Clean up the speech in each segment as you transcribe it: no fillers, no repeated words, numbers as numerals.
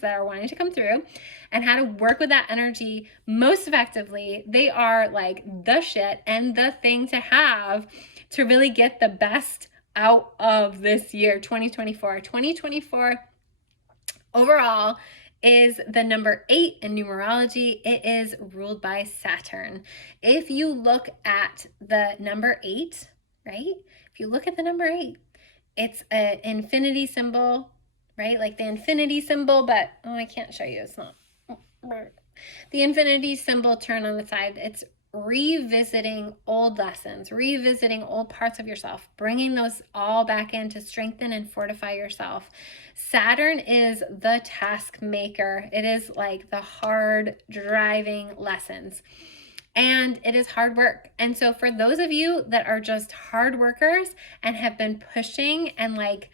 that are wanting to come through and how to work with that energy most effectively. They are like the shit and the thing to have to really get the best out of this year, 2024. 2024 overall is the number 8 in numerology. It is ruled by Saturn. If you look at the number 8, right? If you look at the number 8, it's an infinity symbol, right? Like the infinity symbol, but I can't show you. It's not. The infinity symbol turned on the side. It's revisiting old lessons, revisiting old parts of yourself, bringing those all back in to strengthen and fortify yourself. Saturn is the task maker. It is like the hard driving lessons. And it is hard work. And so for those of you that are just hard workers and have been pushing and like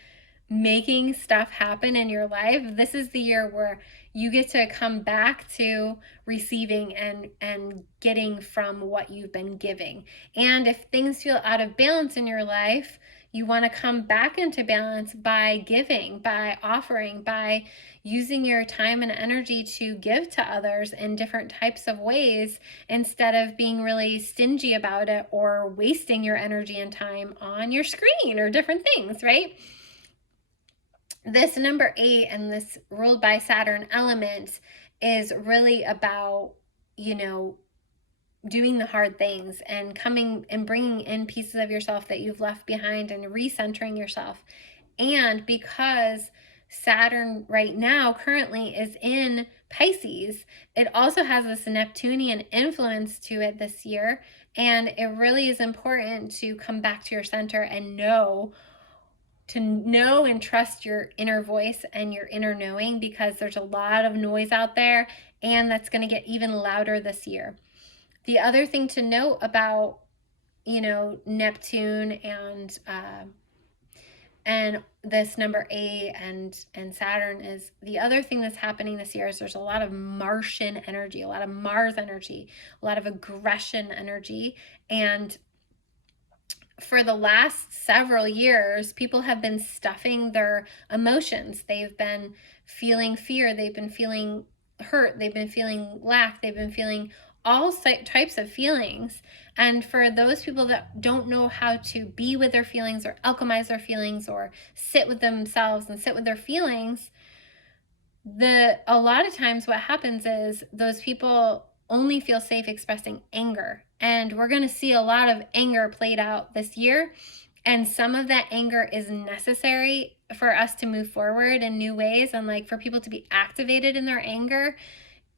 making stuff happen in your life, this is the year where you get to come back to receiving and getting from what you've been giving. And if things feel out of balance in your life, you want to come back into balance by giving, by offering, by using your time and energy to give to others in different types of ways instead of being really stingy about it or wasting your energy and time on your screen or different things, right? This number 8 and this ruled by Saturn element is really about, doing the hard things and coming and bringing in pieces of yourself that you've left behind and recentering yourself. And because Saturn right now currently is in Pisces, it also has this Neptunian influence to it this year. And it really is important to come back to your center and know and trust your inner voice and your inner knowing, because there's a lot of noise out there and that's going to get even louder this year. The other thing to note about, Neptune and this number 8 and Saturn is the other thing that's happening this year is there's a lot of Martian energy, a lot of Mars energy, a lot of aggression energy. And for the last several years, people have been stuffing their emotions. They've been feeling fear. They've been feeling hurt. They've been feeling lack. They've been feeling all types of feelings. And for those people that don't know how to be with their feelings or alchemize their feelings or sit with themselves and sit with their feelings, a lot of times what happens is those people only feel safe expressing anger. And we're going to see a lot of anger played out this year. And some of that anger is necessary for us to move forward in new ways. And like for people to be activated in their anger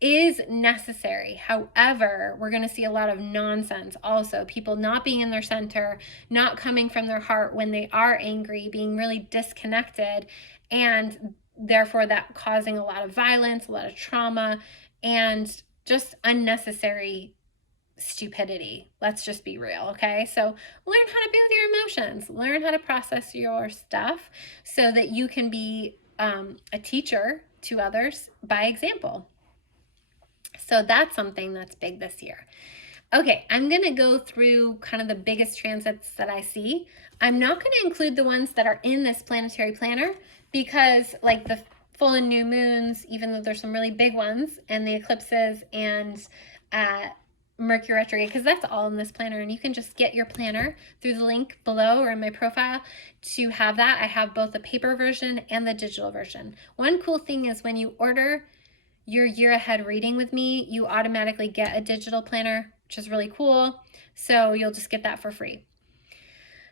is necessary. However, we're going to see a lot of nonsense also. People not being in their center, not coming from their heart when they are angry, being really disconnected. And therefore that causing a lot of violence, a lot of trauma, and just unnecessary stupidity. Let's just be real, okay? So learn how to be with your emotions. Learn how to process your stuff so that you can be a teacher to others by example. So that's something that's big this year. Okay, I'm going to go through kind of the biggest transits that I see. I'm not going to include the ones that are in this planetary planner because like the full and new moons, even though there's some really big ones, and the eclipses and Mercury retrograde, because that's all in this planner. And you can just get your planner through the link below or in my profile to have that. I have both the paper version and the digital version. One cool thing is when you order your year ahead reading with me, you automatically get a digital planner, which is really cool. So you'll just get that for free.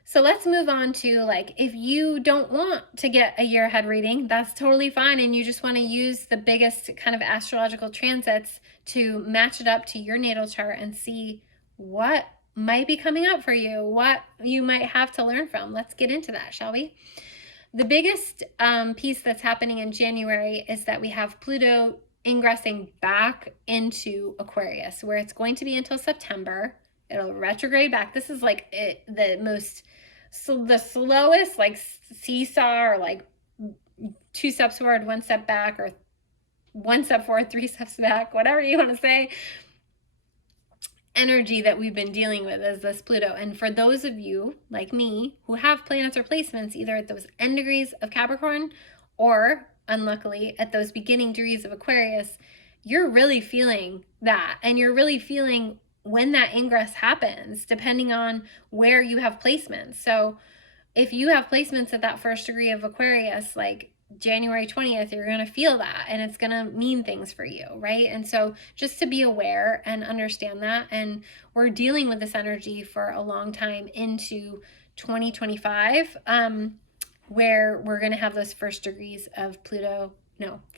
So let's move on to like, if you don't want to get a year ahead reading, that's totally fine. And you just want to use the biggest kind of astrological transits to match it up to your natal chart and see what might be coming up for you, what you might have to learn from. Let's get into that, shall we? The biggest piece that's happening in January is that we have Pluto ingressing back into Aquarius, where it's going to be until September. It'll retrograde back. This is like the slowest like seesaw, or like 2 steps forward, 1 step back, or 1 step forward, 3 steps back, whatever you want to say, energy that we've been dealing with is this Pluto. And for those of you like me who have planets or placements either at those end degrees of Capricorn or unluckily, at those beginning degrees of Aquarius, you're really feeling that. And you're really feeling when that ingress happens, depending on where you have placements. So if you have placements at that first degree of Aquarius, like January 20th, you're going to feel that, and it's going to mean things for you, right? And so just to be aware and understand that. And we're dealing with this energy for a long time into 2025, where we're going to have those first degrees of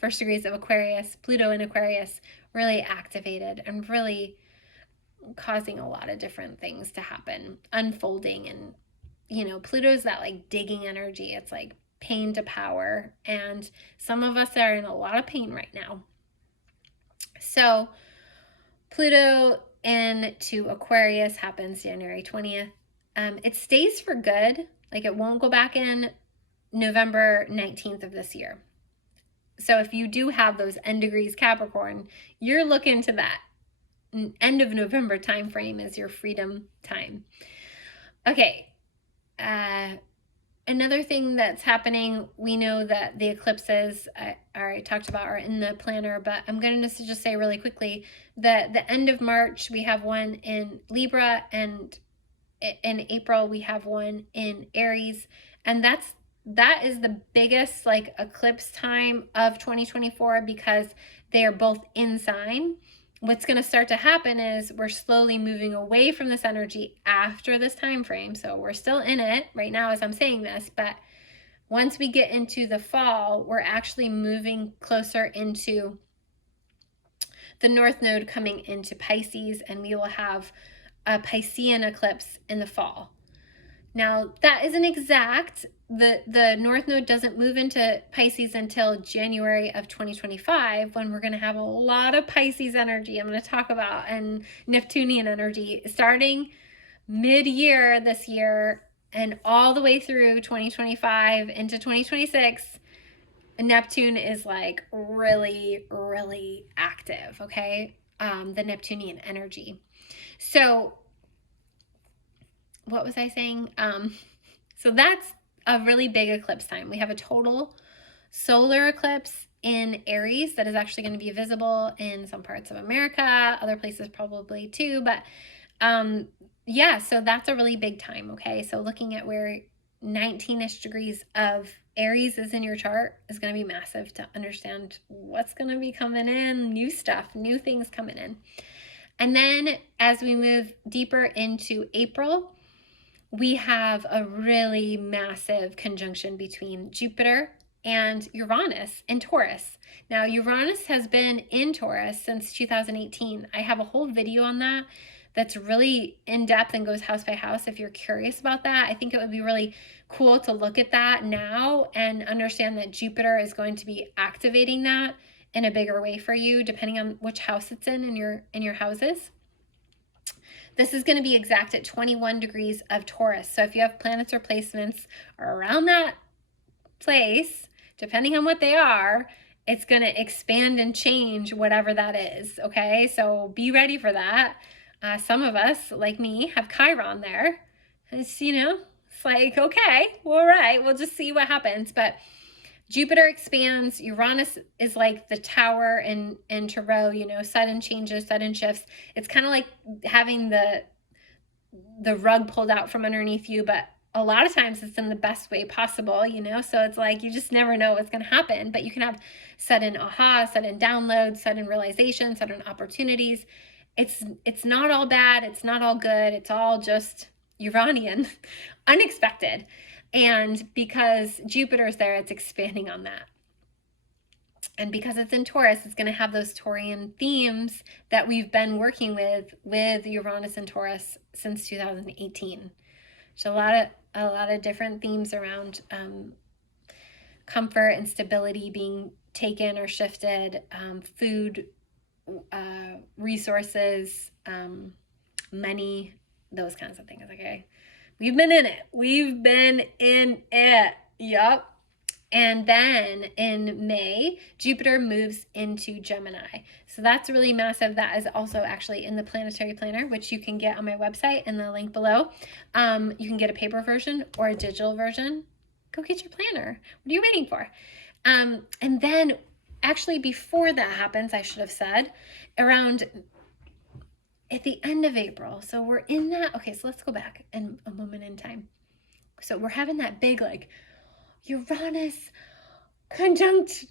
first degrees of Aquarius, Pluto in Aquarius, really activated and really causing a lot of different things to happen, unfolding. And, Pluto's that like digging energy. It's like pain to power. And some of us are in a lot of pain right now. So Pluto into Aquarius happens January 20th. It stays for good. Like it won't go back in November 19th of this year. So if you do have those end degrees Capricorn, you're looking to that end of November time frame as your freedom time. Okay. Another thing that's happening, we know that the eclipses I already talked about are in the planner, but I'm going to just say really quickly that the end of March, we have one in Libra, and in April, we have one in Aries. And that is the biggest like eclipse time of 2024 because they are both in sign. What's going to start to happen is we're slowly moving away from this energy after this time frame. So we're still in it right now as I'm saying this, but once we get into the fall, we're actually moving closer into the North Node coming into Pisces, and we will have a Piscean eclipse in the fall. Now, that isn't exact. The North Node doesn't move into Pisces until January of 2025, when we're going to have a lot of Pisces energy I'm going to talk about, and Neptunian energy starting mid-year this year and all the way through 2025 into 2026. Neptune is like really, really active, okay? The Neptunian energy. So what was I saying? So that's a really big eclipse time. We have a total solar eclipse in Aries that is actually going to be visible in some parts of America, other places probably too. But yeah, so that's a really big time, okay? So looking at where 19-ish degrees of Aries is in your chart is going to be massive to understand what's going to be coming in, new stuff, new things coming in. And then as we move deeper into April, we have a really massive conjunction between Jupiter and Uranus in Taurus. Now, Uranus has been in Taurus since 2018. I have a whole video on that that's really in-depth and goes house by house. If you're curious about that, I think it would be really cool to look at that now and understand that Jupiter is going to be activating that in a bigger way for you, depending on which house it's in your houses. This is going to be exact at 21 degrees of Taurus. So if you have planets or placements around that place, depending on what they are, it's going to expand and change whatever that is, okay? So be ready for that. Some of us, like me, have Chiron there. It's, it's like, okay, all right, we'll just see what happens. But Jupiter expands. Uranus is like the tower in Tarot, sudden changes, sudden shifts. It's kind of like having the rug pulled out from underneath you, but a lot of times it's in the best way possible, so it's like you just never know what's going to happen. But you can have sudden aha, sudden downloads, sudden realization, sudden opportunities. It's not all bad. It's not all good. It's all just Uranian, unexpected. And because Jupiter's there, it's expanding on that. And because it's in Taurus, it's going to have those Taurian themes that we've been working with Uranus and Taurus since 2018. So a lot of different themes around comfort and stability being taken or shifted, food, resources, money, those kinds of things, okay? We've been in it. Yup. And then in May, Jupiter moves into Gemini. So that's really massive. That is also actually in the planetary planner, which you can get on my website in the link below. You can get a paper version or a digital version. Go get your planner. What are you waiting for? And then actually before that happens, I should have said, around at the end of April. So we're in that. Okay, so let's go back in a moment in time. So we're having that big like Uranus conjunct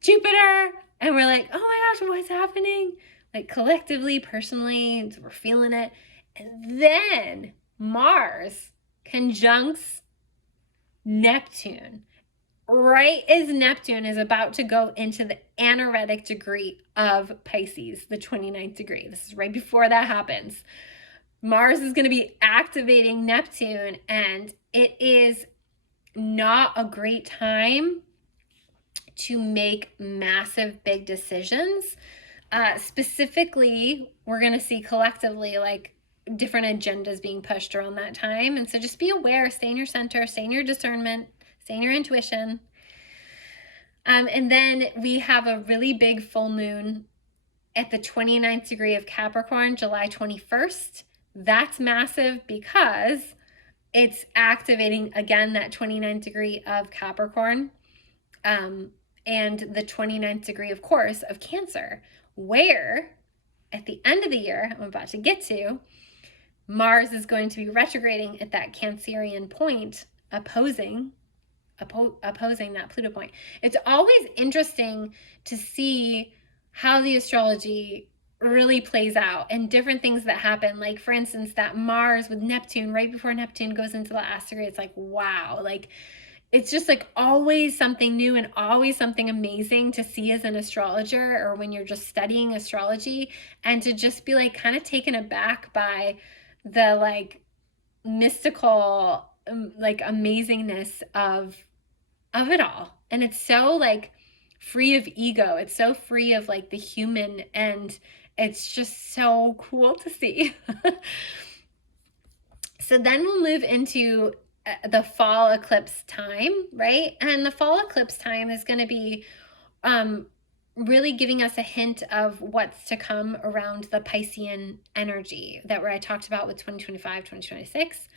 Jupiter. And we're like, oh my gosh, what's happening? Like collectively, personally, we're feeling it. And then Mars conjuncts Neptune. Right as Neptune is about to go into the Anaretic degree of Pisces, the 29th degree. This is right before that happens. Mars is going to be activating Neptune, and it is not a great time to make massive, big decisions. Specifically, we're going to see collectively like different agendas being pushed around that time. And so just be aware, stay in your center, stay in your discernment, stay in your intuition. And then we have a really big full moon at the 29th degree of Capricorn, July 21st. That's massive because it's activating, again, that 29th degree of Capricorn and the 29th degree, of course, of Cancer, where at the end of the year, I'm about to get to, Mars is going to be retrograding at that Cancerian point, opposing that Pluto point. It's always interesting to see how the astrology really plays out and different things that happen. Like, for instance, that Mars with Neptune, right before Neptune goes into the last degree, it's like, wow, like, it's just like always something new and always something amazing to see as an astrologer or when you're just studying astrology, and to just be like kind of taken aback by the like mystical like amazingness of it all. And it's so like free of ego, it's so free of like the human, and it's just so cool to see. So then we'll move into the fall eclipse time, right? And the fall eclipse time is going to be really giving us a hint of what's to come around the Piscean energy that where I talked about with 2025, 2026.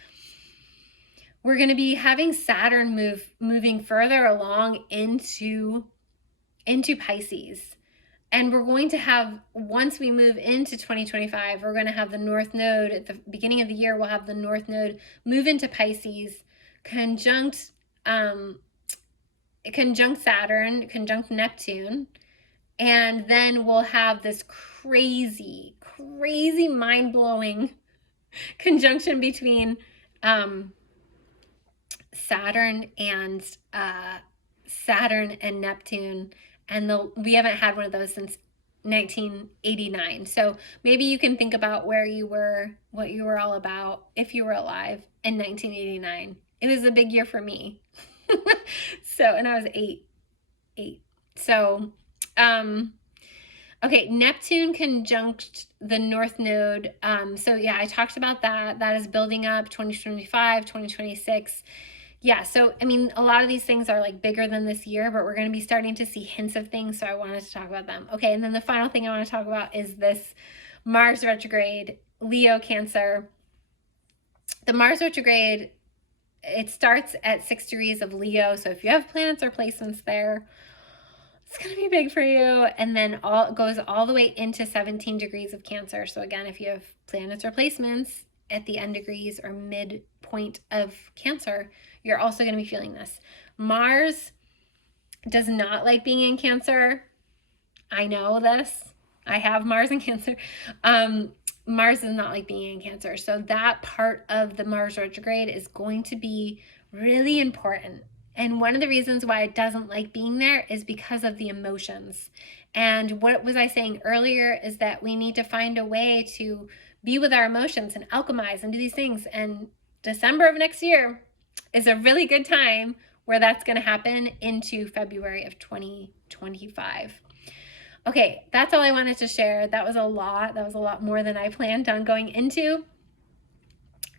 We're going to be having Saturn moving further along into Pisces. And we're going to have, once we move into 2025, we're going to have the North Node at the beginning of the year. We'll have the North Node move into Pisces, conjunct Saturn, conjunct Neptune. And then we'll have this crazy, mind-blowing conjunction between Saturn and Neptune, and we haven't had one of those since 1989. So maybe you can think about where you were, what you were all about if you were alive in 1989. It was a big year for me. So, and I was eight. So, okay, Neptune conjunct the North Node. So yeah, I talked about that. That is building up 2025, 2026. Yeah, so I mean, a lot of these things are like bigger than this year, but we're going to be starting to see hints of things, so I wanted to talk about them. Okay, and then the final thing I want to talk about is this Mars retrograde, Leo, Cancer. The Mars retrograde, it starts at 6 degrees of Leo, so if you have planets or placements there, it's going to be big for you. And then goes all the way into 17 degrees of Cancer. So again, if you have planets or placements at the end degrees or midpoint of Cancer, you're also going to be feeling this. Mars does not like being in Cancer. I know this. I have Mars in Cancer. Mars does not like being in Cancer. So that part of the Mars retrograde is going to be really important. And one of the reasons why it doesn't like being there is because of the emotions. And what was I saying earlier is that we need to find a way to be with our emotions and alchemize and do these things. And December of next year is a really good time where that's going to happen into February of 2025. Okay, that's all I wanted to share. That was a lot. That was a lot more than I planned on going into.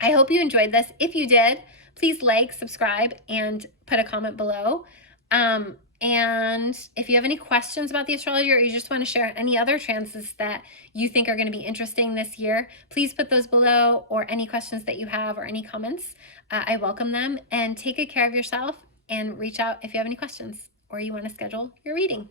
I hope you enjoyed this. If you did, please like, subscribe, and put a comment below. And if you have any questions about the astrology, or you just want to share any other transits that you think are going to be interesting this year, please put those below, or any questions that you have or any comments. I welcome them, and take good care of yourself and reach out if you have any questions. or you want to schedule your reading.